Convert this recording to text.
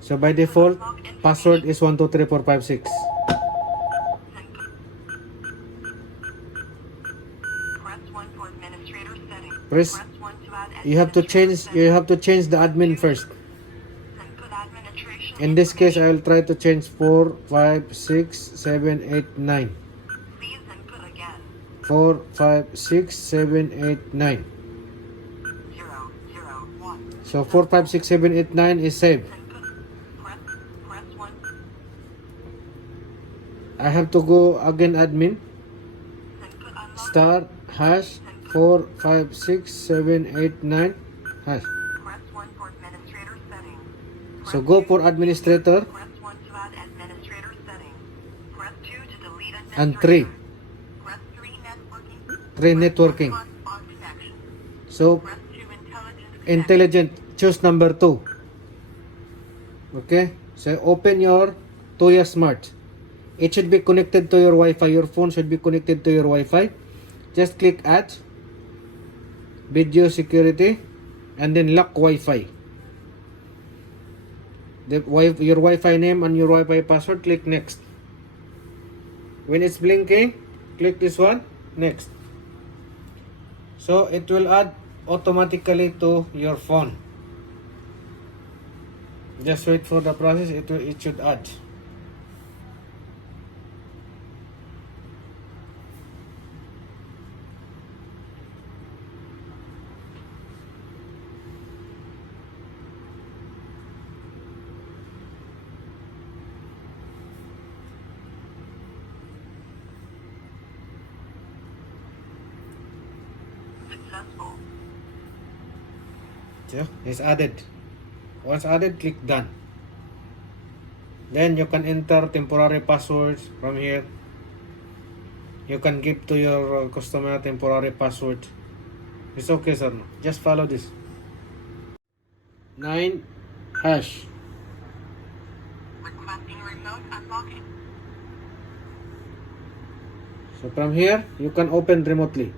So by default, password is 123456. Press 1 for administrator settings. Press. Press 1 to add You have to change. You have to change the admin first. Then put administration In this case, I information. will try to change 4, 5, 6, 7, 8, 9. Please input again. 4, 5, 6, 7, 8, 9. 0, 0, 1. So 4, 5, 6, 7, 8, 9 is saved. Input. Press 1. I have to go again admin. Input unlock. Start hash 4, 5, 6, 7, 8, 9 hash. Press 1 for administrator settings. So go for administrator Press 1 to add administrator settings. Press 2 to delete administrator. and 3. Press 3 networking. 3 networking. Press 1 on connection. So Press 2 intelligent. intelligent, choose number 2. Okay, so open your Tuya Smart. It should be connected to your Wi-Fi. Your phone should be connected to your Wi-Fi. Just click add, video security, and then lock Wi-Fi. Your Wi-Fi name and your Wi-Fi password, click next. When it's blinking, click this one, next. So it will add automatically to your phone. Just wait for the process, it should add. Successful. So it's added. Once added, click done. Then you can enter temporary passwords from here. You can give to your customer temporary password. It's okay, sir. Just follow this. 9 hash. Requesting remote unlocking. So from here, you can open remotely.